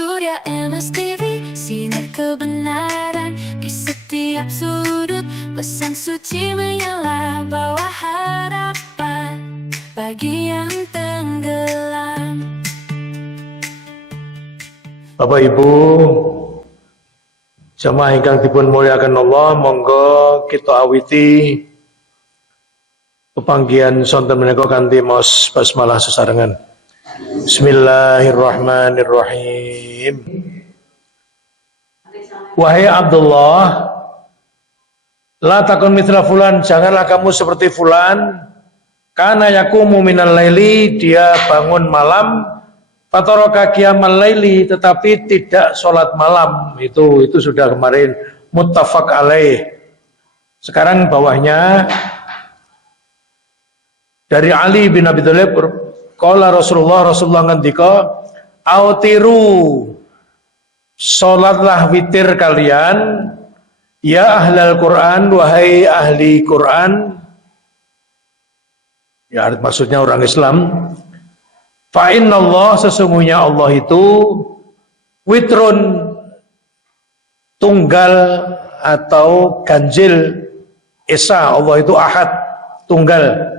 Surya MSTV, sinar kebenaran di setiap sudut. Pesan suci menyala, bawa harapan bagi yang tenggelam. Bapak Ibu jamaah ingkang dipun muliakan Allah, monggo kita awiti pepanggihan sonten menika kanthi maos basmalah sesarengan. Bismillahirrahmanirrahim. Wahai Abdullah, la takun mithla fulan, janganlah kamu seperti fulan. Kana yakumu minal laili, dia bangun malam, fataraka qiyamal laili, tetapi tidak sholat malam. Itu sudah kemarin muttafaq alaih. Sekarang bawahnya dari Ali bin Abi Thalib, qala Rasulullah ngendika, autiru, sholatlah witir kalian, ya ahlal Quran, wahai ahli Quran. Ya, maksudnya orang Islam. Fa innallah, sesungguhnya Allah itu witrun, tunggal atau ganjil. Esa, Allah itu ahad, tunggal.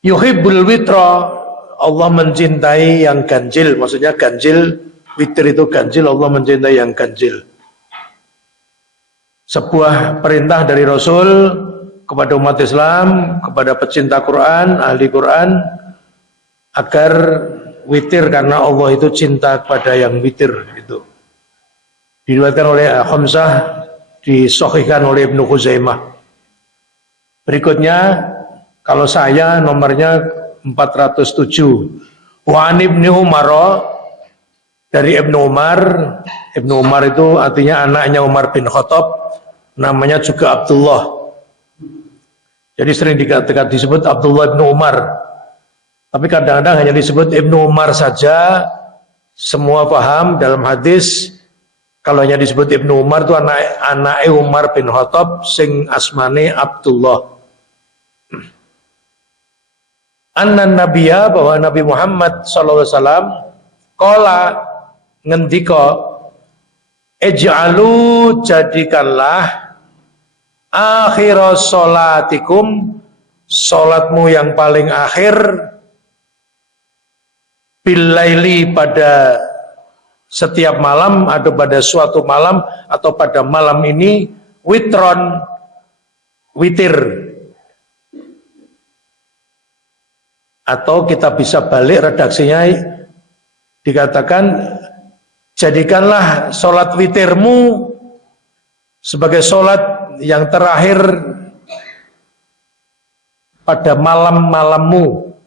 Yuhibbul witra, Allah mencintai yang ganjil. Maksudnya ganjil, witir itu ganjil, Allah mencintai yang ganjil. Sebuah perintah dari Rasul kepada umat Islam, kepada pecinta Quran, ahli Quran, agar witir, karena Allah itu cinta kepada yang witir. Itu diriwayatkan oleh Khamsah, disahihkan oleh Ibnu Khuzaimah. Berikutnya, kalau saya nomornya 407. Wa an Ibnu Umar, dari Ibnu Umar. Ibnu Umar itu artinya anaknya Umar bin Khattab, namanya juga Abdullah. Jadi sering disebut Abdullah bin Umar. Tapi kadang-kadang hanya disebut Ibnu Umar saja. Semua paham dalam hadis kalau hanya disebut Ibnu Umar itu anak Umar bin Khattab sing asmane Abdullah. Annan Nabiya, bahwa Nabi Muhammad SAW qala, ngendika, ij'alu, jadikanlah akhir sholatikum, sholatmu yang paling akhir, billaili, pada setiap malam, atau pada suatu malam, atau pada malam ini, witron, witir. Atau kita bisa balik redaksinya, dikatakan jadikanlah sholat witirmu sebagai sholat yang terakhir pada malam-malammu.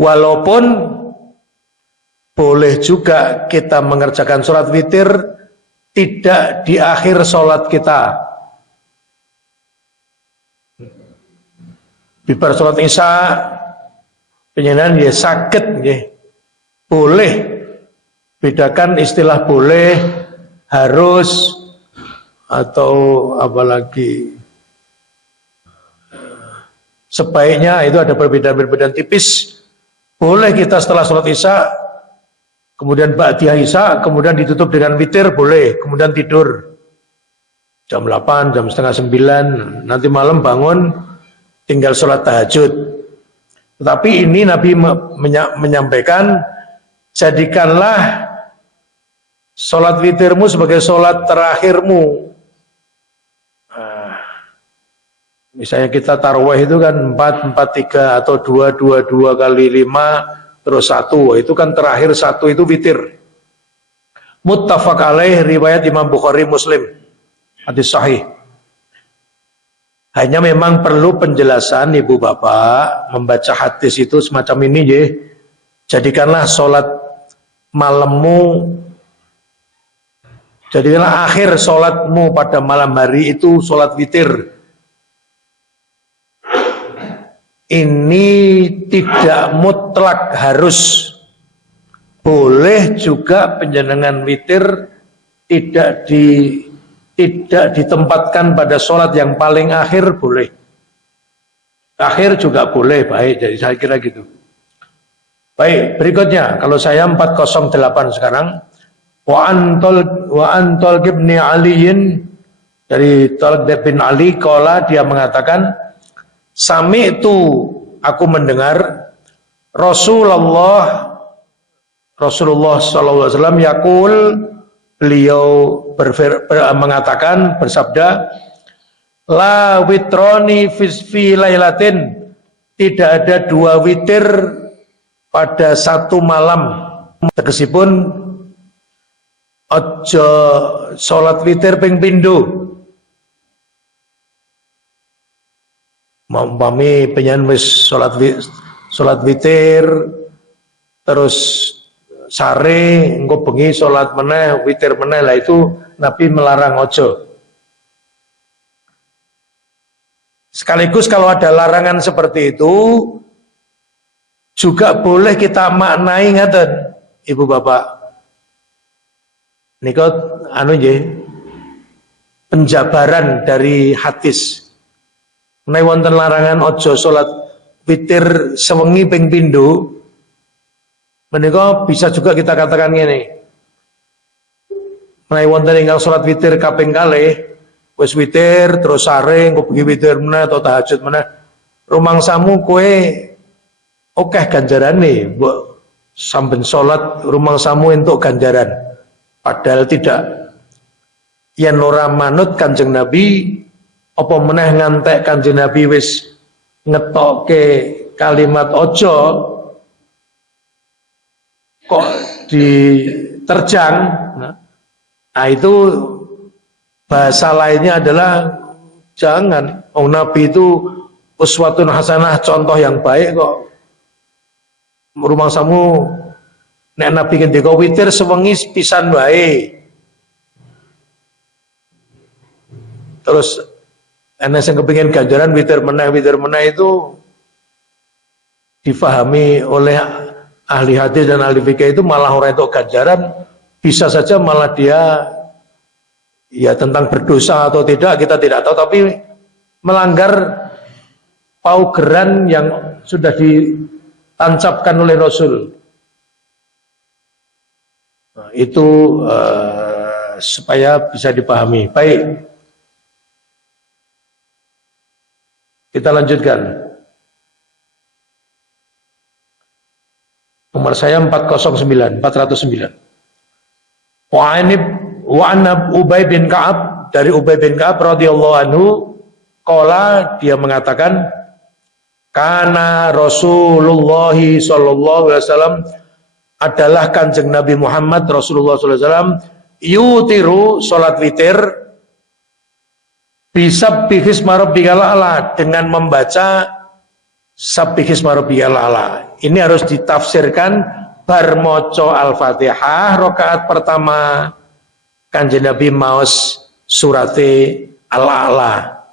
Walaupun boleh juga kita mengerjakan sholat witir tidak di akhir sholat kita. Bibar sholat isya penyenan ya sakit ya. Boleh, bedakan istilah boleh, harus, atau apalagi sebaiknya, itu ada perbedaan-perbedaan tipis. Boleh kita setelah sholat isya, kemudian ba'diyah isya, kemudian ditutup dengan witir, boleh, kemudian tidur jam 8, jam setengah 9, nanti malam bangun tinggal sholat tahajud. Tetapi ini Nabi menyampaikan, jadikanlah sholat witirmu sebagai sholat terakhirmu. Misalnya kita tarawih itu kan 4, 4, 3, atau 2, 2, 2 kali 5, terus 1, itu kan terakhir 1 itu witir. Muttafaq alaih, riwayat Imam Bukhari Muslim, hadis sahih. Hanya memang perlu penjelasan ibu bapak, membaca hadis itu semacam ini ya. Jadikanlah sholat malammu, jadikanlah akhir sholatmu pada malam hari itu sholat witir. Ini tidak mutlak harus, boleh juga penjenengan witir tidak ditempatkan pada sholat yang paling akhir, boleh. Akhir juga boleh, baik. Jadi saya kira gitu. Baik, berikutnya kalau saya 408 sekarang. Wa antol ibni Aliin, dari Talq bin Ali, qala, dia mengatakan, sami'tu, aku mendengar Rasulullah sallallahu alaihi wasallam yaqul, beliau mengatakan, bersabda, la witroni fi lailatin, tidak ada dua witir pada satu malam. Tegesipun ojo salat witir ping pindho. Mampami penyan wis salat witir terus sare engko bengi salat meneh witir meneh, lah itu Nabi melarang ojo. Sekaligus kalau ada larangan seperti itu juga boleh kita maknai ngaten Ibu Bapak. Niko penjabaran dari hadis. Menawi wonten larangan ojo salat witir sewengi ping pindho, menika bisa juga kita katakan ngene. Menawi wonten ingkang salat witir kaping kalih, wis witir terus sare engko bengi witir meneh atau tahajud meneh, rumangsamu kowe akeh ganjarane, mbok samben salat rumangsamu entuk ganjaran. Padahal tidak. Yen ora manut Kanjeng Nabi, apa meneh ngantek Kanjeng Nabi wis ngetokke kalimat ojo kok diterjang. Nah itu bahasa lainnya adalah jangan. Oh, Nabi itu uswatun hasanah, contoh yang baik kok. Rumangsamu nek Nabi ngendika witir sewengi pisan wae. Terus ana sing kepengin ganjaran witir meneh itu difahami oleh ahli hadis dan ahli fikih itu malah orang itu ganjaran, bisa saja malah dia ya tentang berdosa atau tidak kita tidak tahu, tapi melanggar paugeran yang sudah ditancapkan oleh Rasul. Nah, itu supaya bisa dipahami. Baik, kita lanjutkan. Nomor saya 409. Wa'anab Ubay bin Ka'ab, dari Ubay bin Ka'ab radhiyallahu anhu, qala, dia mengatakan, kana Rasulullah sallallahu alaihi wasallam, adalah Kanjeng Nabi Muhammad Rasulullah sallallahu alaihi wasallam, yutiru, salat witir, bisabbihisma rabbikal a'la, dengan membaca sabbihisma rabbikal a'la. Ini harus ditafsirkan bar maca Al-Fatihah rakaat pertama Kanjeng Nabi maos surate Al-A'la,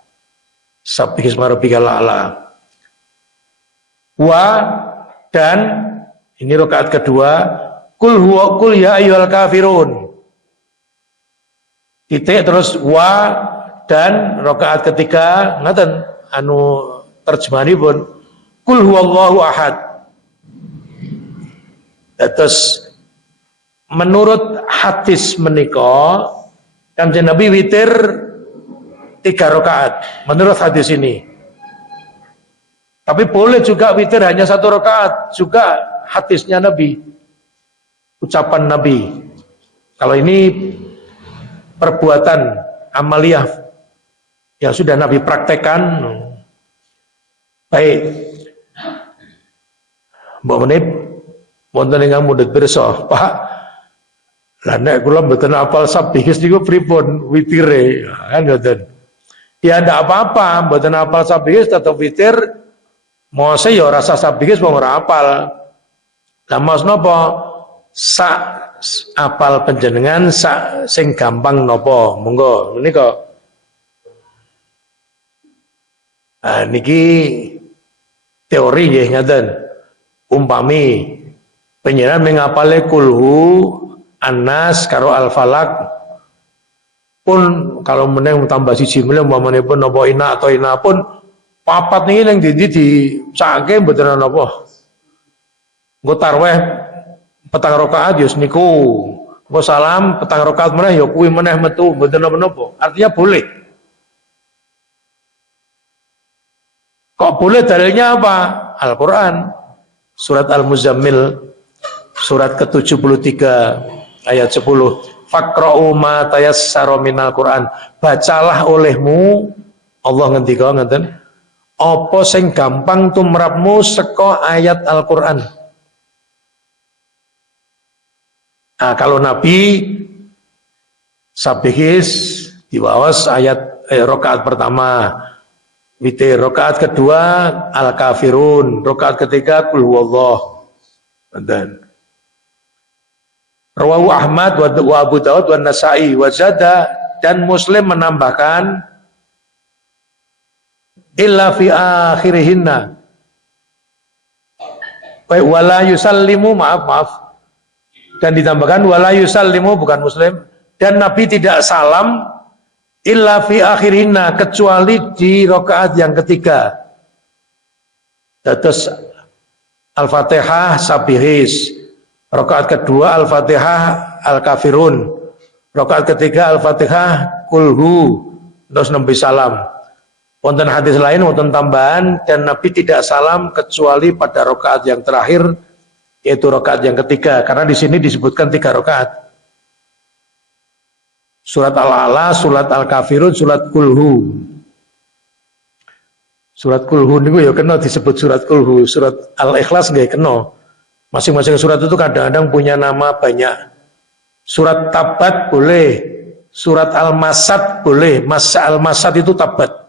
sabbihisma rabbikal a'la. Wa, dan ini rakaat kedua, kul huwa kul ya ayyuhal kafirun. Titik terus wa, dan rakaat ketiga ngaten anu terjemahanipun kul huwallahu ahad. Terus menurut hadis menika Kanjeng Nabi witir 3 rakaat menurut hadis ini. Tapi boleh juga witir hanya 1 rakaat, juga hadisnya Nabi, ucapan Nabi. Kalau ini perbuatan amaliyah yang sudah Nabi praktekkan. Baik, mbok menit wonten ingkang mundhut pirsa, Pak. Lah nek kula mboten apal sabihis niku pripun witire, kan ngoten. Ya ndak apa-apa, mboten apal sabihis tetep witir. Mose ya rasa sabihis wong ora apal. Lah mas napa sak apal panjenengan sak sing gampang napa? Monggo menika. Ah niki teori nggih ngaten. Umpami panjenengan mengapale kulhu Anas karo Al-Falak pun kalau meneng tambah siji meneh umpamane pun napa ina atau ina pun papat niki ning ndi dicake mboten napa. Engko tarweh petang rakaat ya niku. Engko salam petang rakaat meneh ya kuwi meneh metu mboten napa-napa. Artinya boleh. Kok boleh dalilnya apa? Al-Qur'an. Surat Al-Muzammil surat ke-73 ayat 10. Faqra'u ma tayassara minal Qur'an. Bacalah olehmu, Allah ngendika ngeten, apa sing gampang tumrapmu saka ayat Al-Qur'an. Nah, kalau Nabi sabihis diwawas ayat rakaat pertama witir, rakaat kedua Al-Kafirun, rakaat ketiga Qul huwallah. Dan Rawahu Ahmad wa Abu Dawud wa Nasa'i wa Zada, dan Muslim menambahkan illa fi akhirihinna wala yusallimu, maaf dan ditambahkan wala yusallimu, bukan Muslim, dan Nabi tidak salam illa fi akhirihinna, kecuali di rakaat yang ketiga. Terus Al-Fatihah sabihis, rakaat kedua Al-Fatihah Al-Kafirun, rakaat ketiga Al-Fatihah kulhu, terus Nabi salam. Wonten hadis lain wonten tambahan, dan Nabi tidak salam kecuali pada rakaat yang terakhir, yaitu rakaat yang ketiga, karena di sini disebutkan 3 rakaat. Surat Al-A'la, surat Al-Kafirun, surat Kulhu. Surat Kulhu niku ya kena disebut surat Kulhu, surat Al-Ikhlas nggih kena. Masing-masing surat itu kadang-kadang punya nama banyak. Surat Tabat boleh, surat Al-Masad boleh, Al-Masad itu Tabat.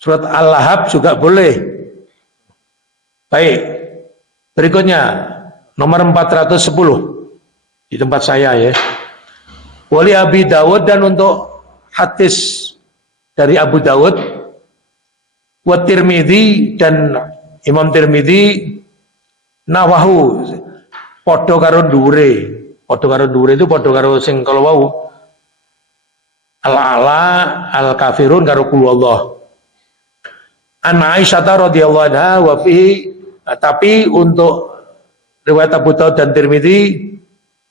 Surat Al-Lahab juga boleh. Baik, berikutnya nomor 410 di tempat saya ya. Wali Abi Dawud, dan untuk hadis dari Abu Dawud, wa Tirmidzi, dan Imam Tirmidzi, nawahu padha karo dhuwure. Padha karo dhuwure itu padha karo sing kalau wau Al-A'la, Al-Kafirun karo Qul huwallah. An Aisyah radhiyallahu anha wa fihi, tapi untuk riwayat Abu Dawud dan Tirmidzi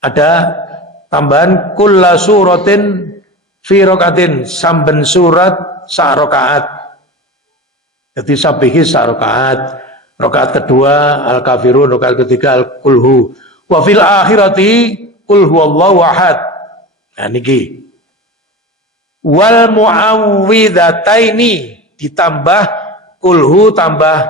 ada tambahan kulla suratin fi rakatin, samben surat sak rakaat. Jadi sabihi sak rakaat. Rakaat kedua Al-Kafirun, rakaat ketiga Al-Kulhu. Wa fil akhirati Qul huwallahu ahad. Nah niki. Wal muawwidataini, ditambah Kulhu tambah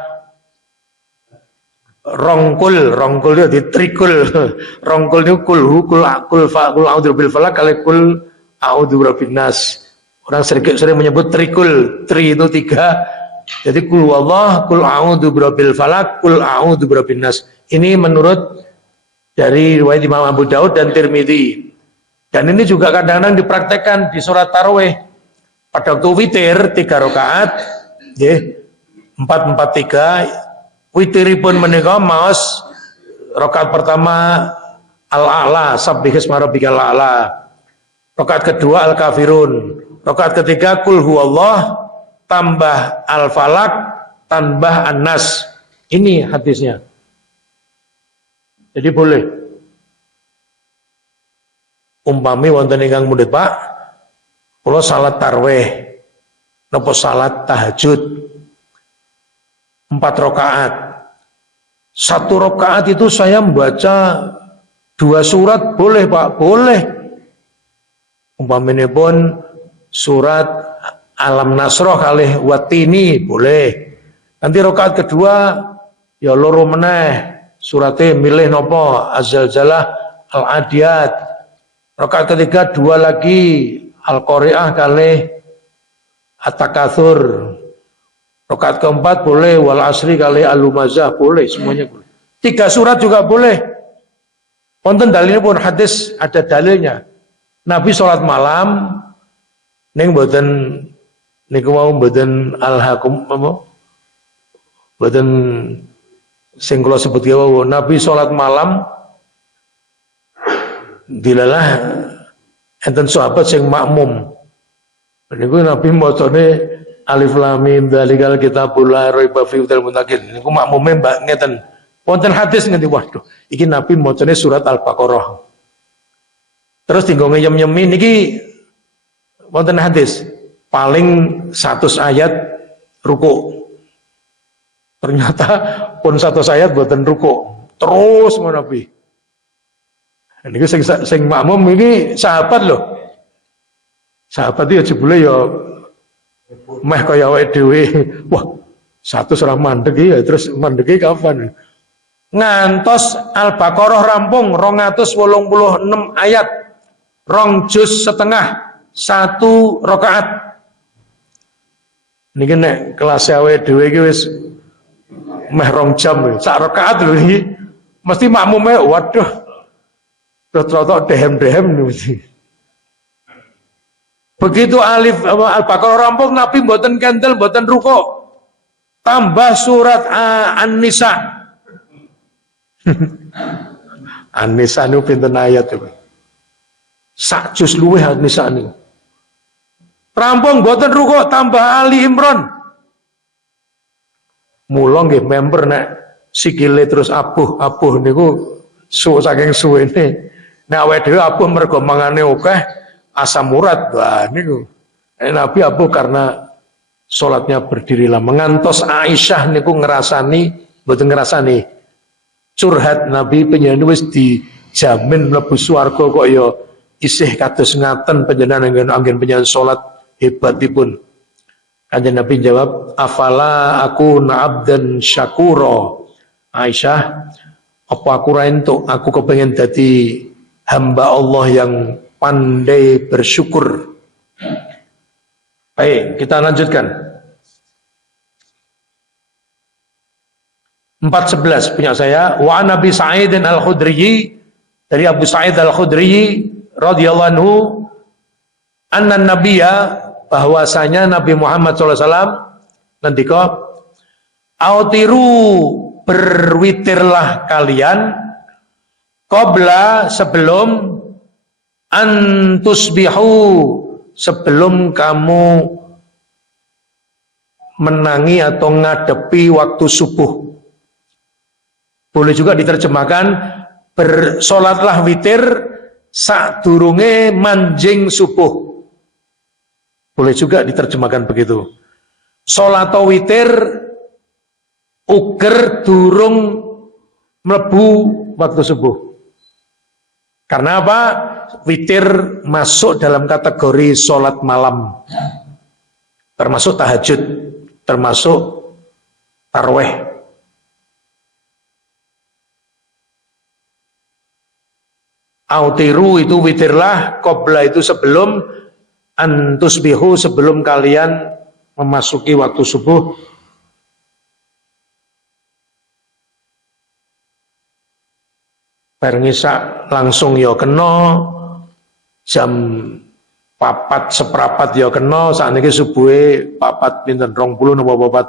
rongkul itu ditrikul. Rongkul itu kulhu, kul a'udzu bil falaq, kali kul a'udzu birabbin nas. Orang sering menyebut trikul, tri itu 3. Jadi kul wallah, kul a'udzu birabbil falaq, kul a'udzu birabbin nas. Ini menurut dari riwayat Imam Abu Daud dan Tirmidzi. Dan ini juga kadang-kadang dipraktekkan di surat tarawih. Pada waktu witir 3 rakaat, nggih, 4-4-3. Witiripun menika maos rakaat pertama Al-A'la, sabbihisma rabbikal a'la. Rakaat kedua Al-Kafirun. Rakaat ketiga Qul huwallah tambah Al-Falaq tambah An-Nas. Ini hadisnya. Jadi boleh. Umpami wonten ingkang mundhut, Pak, kula salat tarwih napa salat tahajud 4 rakaat. 1 rakaat itu saya membaca 2 surat, boleh Pak? Boleh. Umpaminipun surat Alam Nasroh kalih Watini, boleh. Nanti rakaat kedua ya loro meneh, surate milih nopo, Az-Zalzalah, Al-Adiyat. Rakaat ketiga 2 lagi, Al-Qari'ah kalih At-Takatsur. Rakaat keempat boleh, Wal Asri kali Al-Lumazah, boleh, semuanya boleh. 3 surat juga boleh. Wonten dalilnya pun hadis, ada dalilnya. Nabi sholat malam ning mboten niku mau mboten alhaqum apa? Mboten sing kula sebut wau, Nabi sholat malam dilalah enten sahabat sing makmum. Niku Nabi macane Alif Lam Mim dzalikal kitabul la raiba fihi hudal muttaqin. Niku makmume mbak ngeten. Wonten hadis nganti waduh, iki Nabi macane surat Al-Baqarah. Terus tinggal nyem-nyemi niki wonten hadis paling 100 ayat ruku. Ternyata pun 100 ayat boten ruku. Terus mau Nabi. Niki sing makmum ini sahabat loh. Sahabat ya jebule ya meh kaya awake dhewe. Wah, 100 ora mandeg ya, terus mandege kapan? Ngantos Al-Baqarah rampung 286 ayat. 2 juz setengah 1 rakaat. Niki nek kelas awake dhewe iki wis meh 2 jam sak rakaat lho iki. Mesti makmume waduh. Rata-rata dehem-dehem mesti. Begitu Al-Baqarah rampung Nabi mboten kendel mboten ruku. Tambah surat An-Nisa. An-Nisa niku pinten ayat itu? Sak juz luwih An-Nisa niku. Rampung mboten ruku tambah Ali Imran. Mula nggih member nek sikile terus abuh niku saking suwene. Nek awake dhewe abuh mergo mangane akeh asam urat. Wah niku. Nabi abuh karena salatnya berdiri lama. Ngantos Aisyah niku ngerasani, mboten ngerasani. Curhat Nabi penjenengan wis dijamin mlebu swarga kok ya isih kados ngaten panjenengan anggen panjenengan salat hebatipun. Kanjeng Nabi jawab, afala aku abdan syakura. Aisyah, apa aku ra entuk, aku kepengen dadi hamba Allah yang pandai bersyukur. Baik, kita lanjutkan. 411 punya saya. Wa Nabi Sa'id Al-Khudri, dari Abu Sa'id Al-Khudri radhiyallahu anhu, anna nabiyya, bahwasanya Nabi Muhammad SAW ngendika, autiru, berwitirlah kalian qabla, sebelum antusbihu, sebelum kamu menangi atau ngadepi waktu subuh. Boleh juga diterjemahkan bersolatlah witir sadurunge manjing subuh. Boleh juga diterjemahkan begitu. Solat witir uger durung mlebu waktu subuh. Karena apa? Witir masuk dalam kategori solat malam. Termasuk tahajud, termasuk tarawih. Autiru itu witirlah, qabla itu sebelum, antusbihu sebelum kalian memasuki waktu subuh. Berngisak langsung ya kena, jam 4 seprapat ya kena, saat ini subuhe 4 pinten 20 napa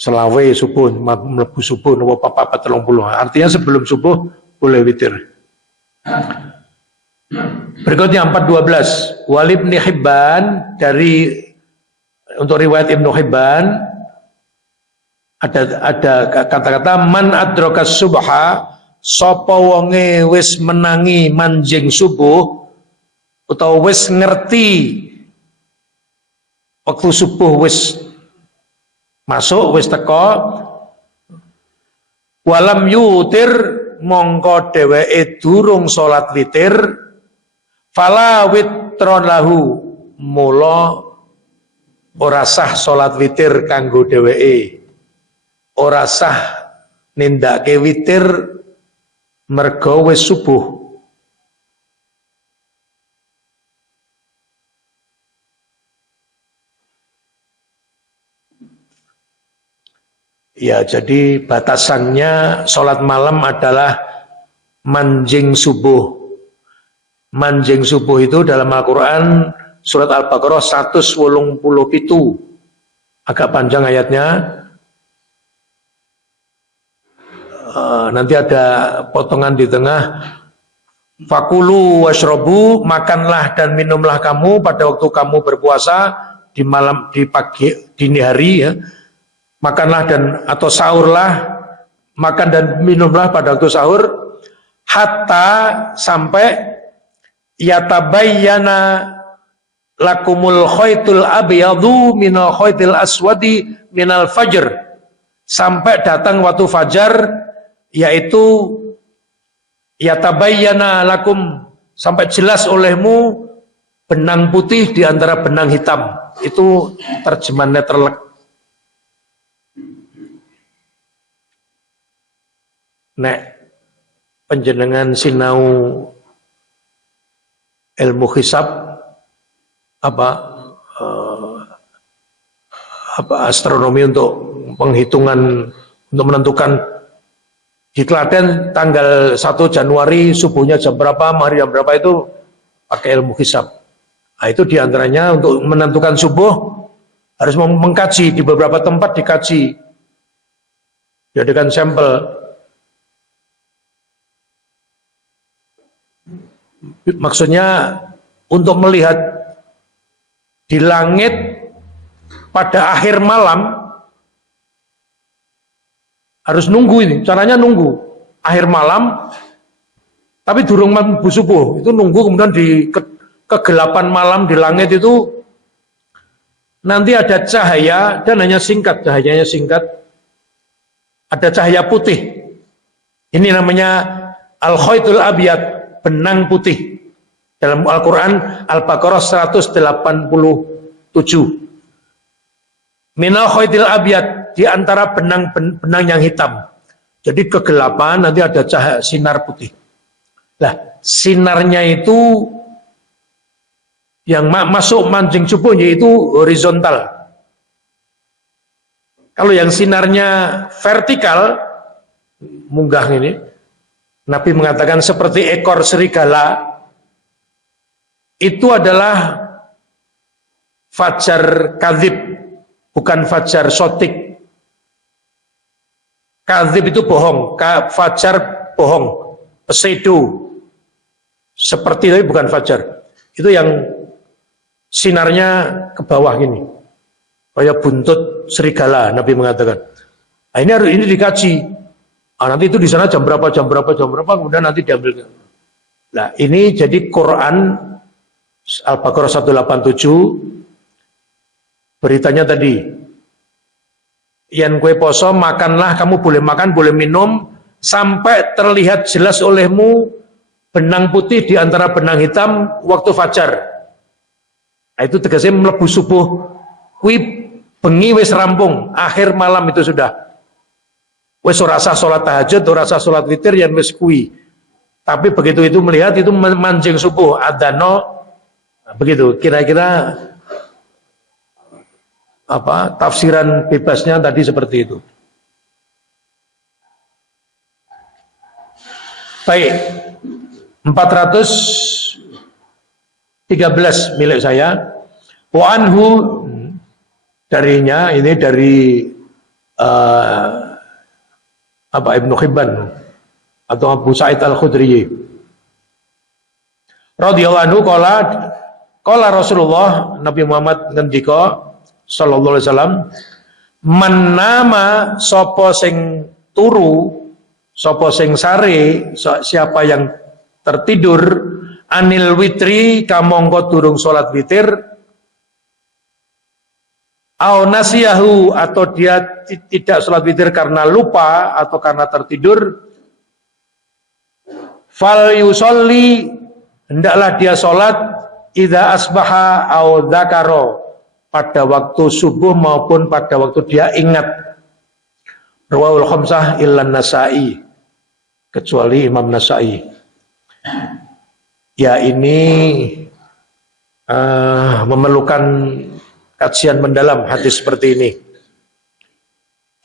4 selawe subuh, mlebu subuh napa 4 30. Artinya sebelum subuh boleh witir. Berikutnya 412, Walid bin Hibban, dari untuk riwayat Ibnu Hibban ada kata-kata man adrakas subha, sapa wonge wis menangi manjing subuh utawa wis ngerti waktu subuh wis masuk, wis teko, walam yutir, mongko dheweke durung salat witir, fala witron lahu, mula ora sah salat witir kanggo dheweke, ora sah nindakake witir mergo wis subuh. Ya, jadi batasannya sholat malam adalah manjing subuh. Manjing subuh itu dalam Al-Quran surat Al-Baqarah 187. Agak panjang ayatnya. Nanti ada potongan di tengah. Fakulu washrobu, makanlah dan minumlah kamu pada waktu kamu berpuasa di malam, di pagi, dini hari ya. Makanlah dan atau sahurlah makan dan minumlah pada waktu sahur hatta sampai yatabayyana lakumul khaytul abyadu minal khaytil aswadi minal fajr, sampai datang waktu fajar, yaitu yatabayyana lakum, sampai jelas olehmu benang putih di antara benang hitam. Itu terjemahan letterlek. Nek panjenengan sinau ilmu hisab astronomi untuk penghitungan, untuk menentukan di Klaten tanggal 1 Januari subuhnya jam berapa, hari jam berapa, itu pakai ilmu hisab. Nah, itu diantaranya untuk menentukan subuh harus mengkaji, di beberapa tempat dikaji, jadikan sampel. Maksudnya untuk melihat di langit pada akhir malam harus nunggu, ini caranya nunggu akhir malam, tapi durung mampu subuh, itu nunggu, kemudian di kegelapan malam di langit itu nanti ada cahaya, dan hanya singkat, cahayanya singkat, ada cahaya putih. Ini namanya al-khaytul abyad, benang putih. Dalam Al-Quran Al-Baqarah 187, minal khaytil abyad, di antara benang yang hitam. Jadi kegelapan nanti ada cahaya sinar putih. Nah, sinarnya itu yang masuk mancing subuh yaitu horizontal. Kalau yang sinarnya vertikal, munggah ini, Nabi mengatakan seperti ekor serigala, itu adalah fajar kadzib, bukan fajar sotik. Kadzib itu bohong, fajar bohong, pseudo, seperti tapi bukan fajar. Itu yang sinarnya ke bawah gini, kayak buntut serigala, Nabi mengatakan. Nah, ini dikaji. Nanti itu di sana jam berapa, kemudian nanti diambil. Nah, ini jadi Quran Al-Baqarah 187, beritanya tadi, yen kue poso makanlah, kamu boleh makan, boleh minum, sampai terlihat jelas olehmu benang putih di antara benang hitam waktu fajar. Nah, itu tegasnya melebu subuh, kui bengi wis rampung, akhir malam itu sudah. Wis ora sah salat tahajud, ora sah salat witir, yang wis kui. Tapi begitu itu melihat, itu mancing subuh, adano. Begitu, kira-kira tafsiran bebasnya tadi seperti itu. Baik, 413 milik saya. Wa anhu, darinya, ini dari Ibnu Hibban atau Abu Sa'id Al-Khudri radhiyallahu anhu, Qala Rasulullah, Nabi Muhammad ngendika sallallahu alaihi wasallam, man nama, sapa sing turu, sapa sing sare, siapa yang tertidur, anil witri, kamangka durung salat witir, au nasiyahu, atau dia tidak salat witir karena lupa atau karena tertidur, fal yusolli, hendaklah dia salat, idza asbaha au dzakaro, pada waktu subuh maupun pada waktu dia ingat. Rawahul khamsah illan Nasa'i, kecuali Imam Nasa'i. Ya, ini memerlukan kajian mendalam hadis seperti ini.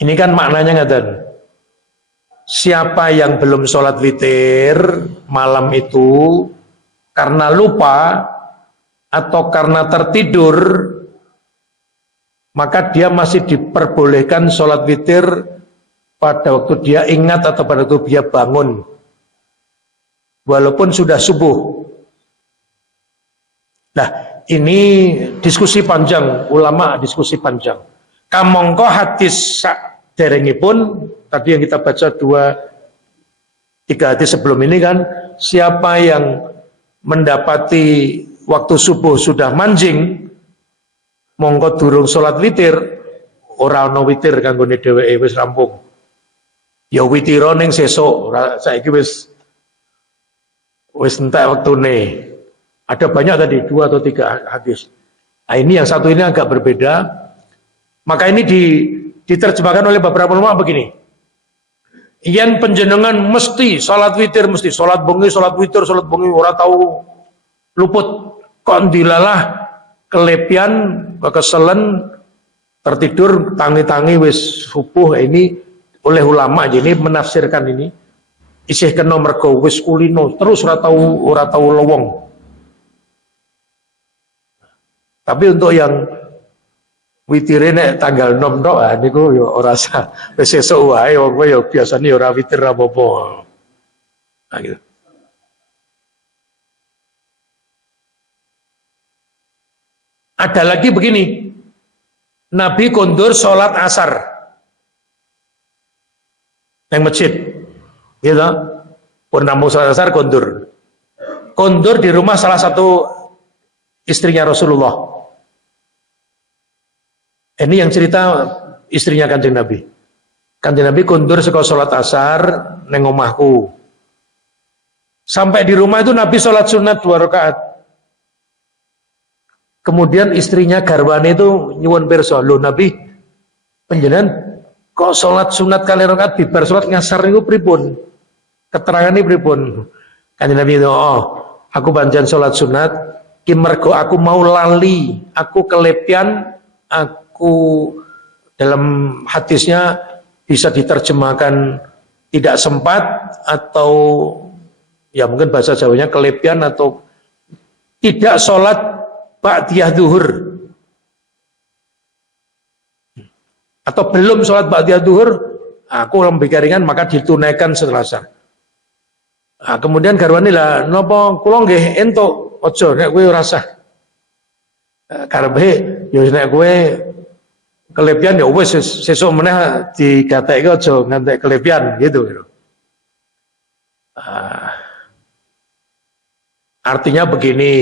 Ini kan maknanya ngaten. Siapa yang belum sholat witir malam itu karena lupa atau karena tertidur, maka dia masih diperbolehkan sholat witir pada waktu dia ingat atau pada waktu dia bangun, walaupun sudah subuh. Nah, ini diskusi panjang, ulama diskusi panjang. Kamangka hadis derengipun tadi yang kita baca 2-3 hadis sebelum ini kan, siapa yang mendapati waktu subuh sudah manjing mongko durung salat witir, ora ana witir kanggone dheweke wis rampung. Ya witira ning sesuk, saiki wis entek wektune. Ada banyak tadi 2 atau 3 hadis. Nah, ini yang satu ini agak berbeda. Maka ini diterjemahkan oleh beberapa ulama begini. Yen panjenengan mesti salat witir, mesti salat bengi, salat witir, salat bengi ora tahu luput, kok dilalah kelepian, kekeselen, tertidur, tangi-tangi wis subuh. Ini oleh ulama jadi menafsirkan ini isih kena mergo wis kulino terus ora tahu lowong. Tapi untuk yang witire nek tanggal 6 tok niku ya ora sah. Wis esuk wae wong ya biasane ora witir apa-apa. Nah, gitu. Ada lagi begini. Nabi kondur sholat asar yang masjid. Gitu. Purnama sholat asar kondur. Kondur di rumah salah satu istrinya Rasulullah. Ini yang cerita istrinya Kanjeng Nabi. Kanjeng Nabi kondur saka sholat asar neng omahku. Sampai di rumah itu Nabi sholat sunat 2 rakaat. Kemudian istrinya garwane itu nyuwun pirsa, "Lho Nabi, panjenengan kok sholat sunat 2 rakaat bibar sholat ngasar niku pripun? Keterangane pripun?" Kanjeng Nabi itu, "Oh, aku pancen sholat sunat ki mergo aku mau lali, aku kelepian, aku dalam hadisnya bisa diterjemahkan tidak sempat atau ya mungkin bahasa Jawanya kelepian atau tidak sholat ba'diyah duhur atau belum sholat ba'diyah duhur, aku lebih ringan maka ditunaikan setelah asar." Nah, kemudian garwane lah napa kula nggih entuk aja nek kowe ora sah. Karepe ya nek kowe kelebihan ya wis sesuk meneh digatekke aja ngantek kelebihan gitu. Artinya begini,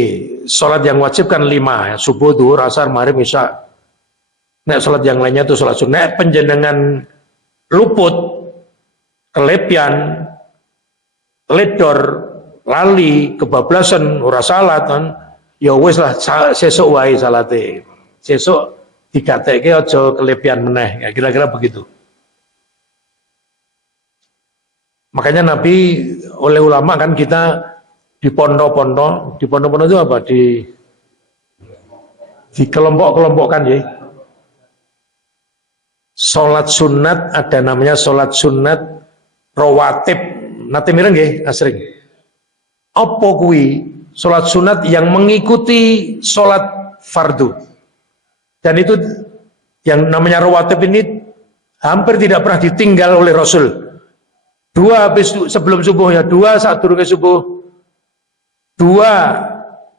sholat yang wajib kan 5, subuh, duhur, asar, maghrib, isya. Nek sholat yang lainnya itu sholat sunnah. Nek panjenengan luput, kelebihan, ledor, lali, kebablasan, ora salat kan, ya wis lah sesuk wae salate. Sesuk digatekke aja kelebihan meneh, ya, kira-kira begitu. Makanya Nabi oleh ulama kan kita di pondok-pondok itu apa? Di kelompok-kelompokkan ya. Salat sunat ada namanya salat sunat rawatib. Nate mireng nggih asring. Apa kuwi? Salat sunat yang mengikuti salat fardu. Dan itu yang namanya rawatib ini hampir tidak pernah ditinggal oleh Rasul. 2 habis sebelum subuh ya, 2 saat durunge subuh, 2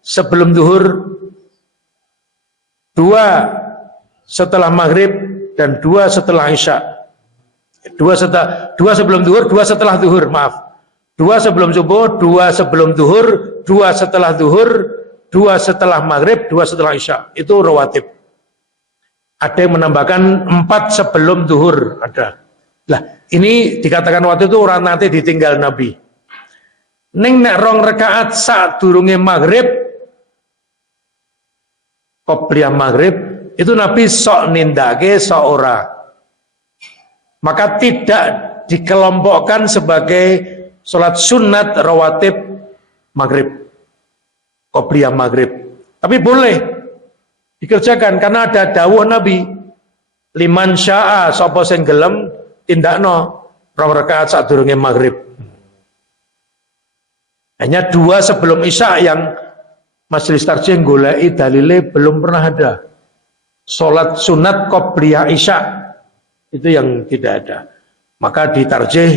sebelum duhur, 2 setelah maghrib, dan 2 setelah isya. 2 sebelum duhur, 2 setelah duhur, maaf. 2 sebelum subuh, 2 sebelum duhur, 2 setelah duhur, 2 setelah maghrib, 2 setelah isya. Itu rawatib. Ada yang menambahkan 4 sebelum duhur, ada. Lah, ini dikatakan waktu itu orang nanti ditinggal Nabi. Ning nek 2 rakaat saat durunge maghrib, qobliyah maghrib, itu Nabi sok nindake, sok ora. Maka tidak dikelompokkan sebagai sholat sunat rawatib maghrib, qobliyah maghrib. Tapi boleh dikerjakan karena ada dawuh Nabi, liman syaa sapa sing gelem tindakno 2 rakaat sadurunge maghrib. Hanya 2 sebelum isya yang majelis tarjih goleki dalile belum pernah ada. Salat sunat qobliyah isya itu yang tidak ada. Maka di tarjih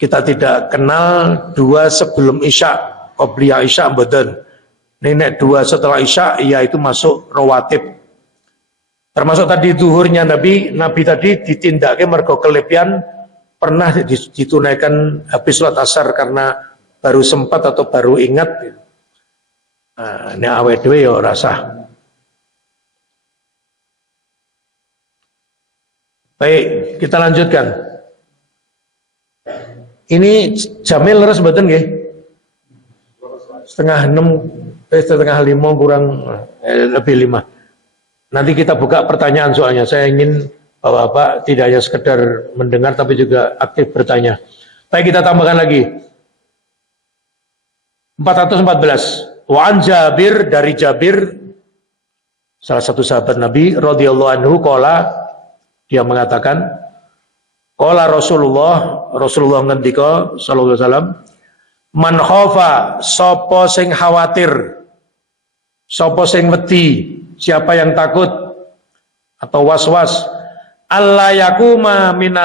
kita tidak kenal 2 sebelum isya qobliyah isya mboten. Nek 2 setelah isya ya itu masuk rawatib. Termasuk tadi zuhurnya Nabi tadi ditindakake mergo kelebihan, pernah ditunaikan habis sholat asar karena baru sempat atau baru ingat. Nah, ini awet dhewe ya rasa. Baik, kita lanjutkan. Ini Jamil leres mboten nggih? Setengah lima kurang lebih 5. Nanti kita buka pertanyaan soalnya. Saya ingin Bapak tidak hanya sekedar mendengar tapi juga aktif bertanya. Baik, kita tambahkan lagi. 414. Wa an Jabir, dari Jabir, salah satu sahabat Nabi radhiyallahu anhu, qala, dia mengatakan, qala Rasulullah ngendika sallallahu alaihi wasallam, man khafa, sapa sing khawatir, sapa sing wedi, siapa yang takut atau was-was, alla yakuma min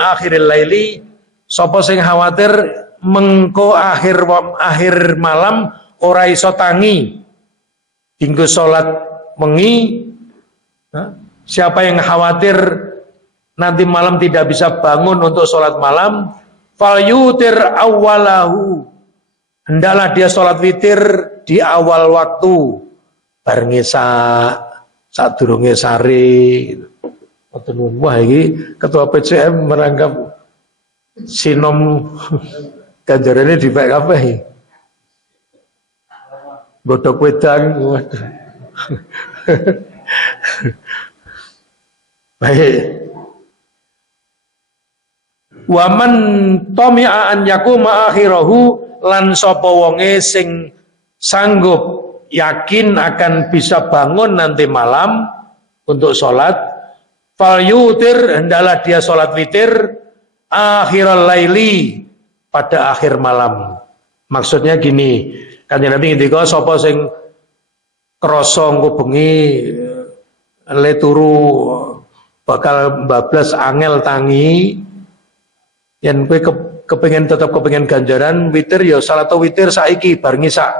akhiril laili, sapa sing khawatir mengko akhir malam ora iso tangi dinggo salat wengi. Siapa yang khawatir nanti malam tidak bisa bangun untuk sholat malam, fal yutir awalahu, hendaklah dia sholat witir di awal waktu, bareng sadurunge sare. Wah, ini ketua PCM merangkap sinom ganjarannya di PKP. Godok wedang. Baik. Waman tomi'a an yakuma akhirahu, lan sapa wonge sing sanggup yakin akan bisa bangun nanti malam untuk sholat, fal yutir, hendaklah dia sholat witir akhiral laili, pada akhir malam. Maksudnya gini, Kanjeng Nabi ngendika sapa sing krasa engko bengi le turu bakal bablas angel tangi, yen kowe tetap kepengen ganjaran witir ya salat witir saiki bar ngisak,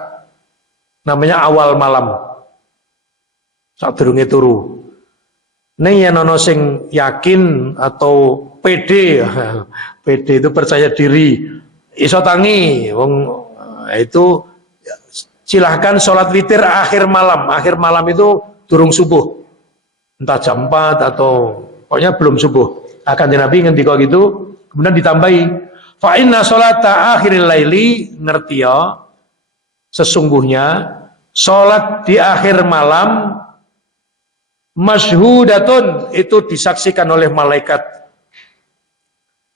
namanya awal malam sadurunge turu. Ning yen ana sing yakin atau pede itu percaya diri iso tangi wong, itu silahkan sholat witir akhir malam itu durung subuh, entah jam 4 atau pokoknya belum subuh. Akan Nabi ngendika gitu, kemudian ditambahi fa inna sholata akhiril laili, ngerti ya, sesungguhnya sholat di akhir malam masyhudatun, itu disaksikan oleh malaikat.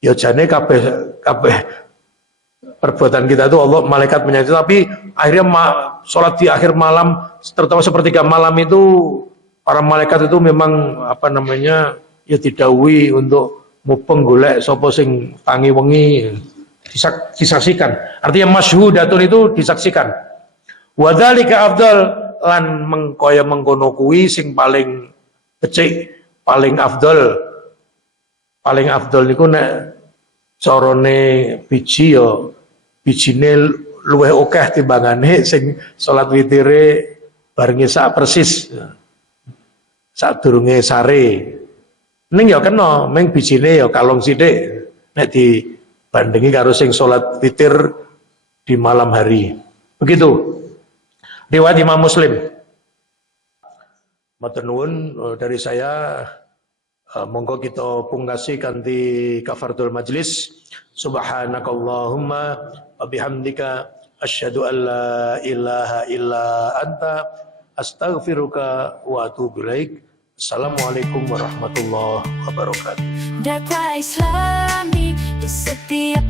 Ya jane kabeh perbuatan kita itu Allah, malaikat menyaksikan, tapi akhirnya sholat di akhir malam, terutama sepertiga malam itu para malaikat itu memang ya didhawuhi untuk mupeng golek sapa sing tangi wengi, disaksikan. Artinya masyhudatun itu disaksikan. Wa dzalika afdal, lan mengkaya mengkono kuwi sing paling becik, paling afdal. Paling afdal niku nek carane biji ya bijine luwih akeh timbangane sing salat witire bareng sak persis sadurunge sare. Ning ya kena meng bijine ya kalong sithik nek dibandingi karo sing salat witir di malam hari. Begitu. Riwayat Imam Muslim. Matur nuwun dari saya. Monggo kita pungkasi kanthi kafaratul majlis. Subhanakallahumma wa bihamdika asyhadu an la ilaha illa anta astaghfiruka wa atubu ilaik. Assalamualaikum warahmatullahi wabarakatuh. Dakwah Islami di setiap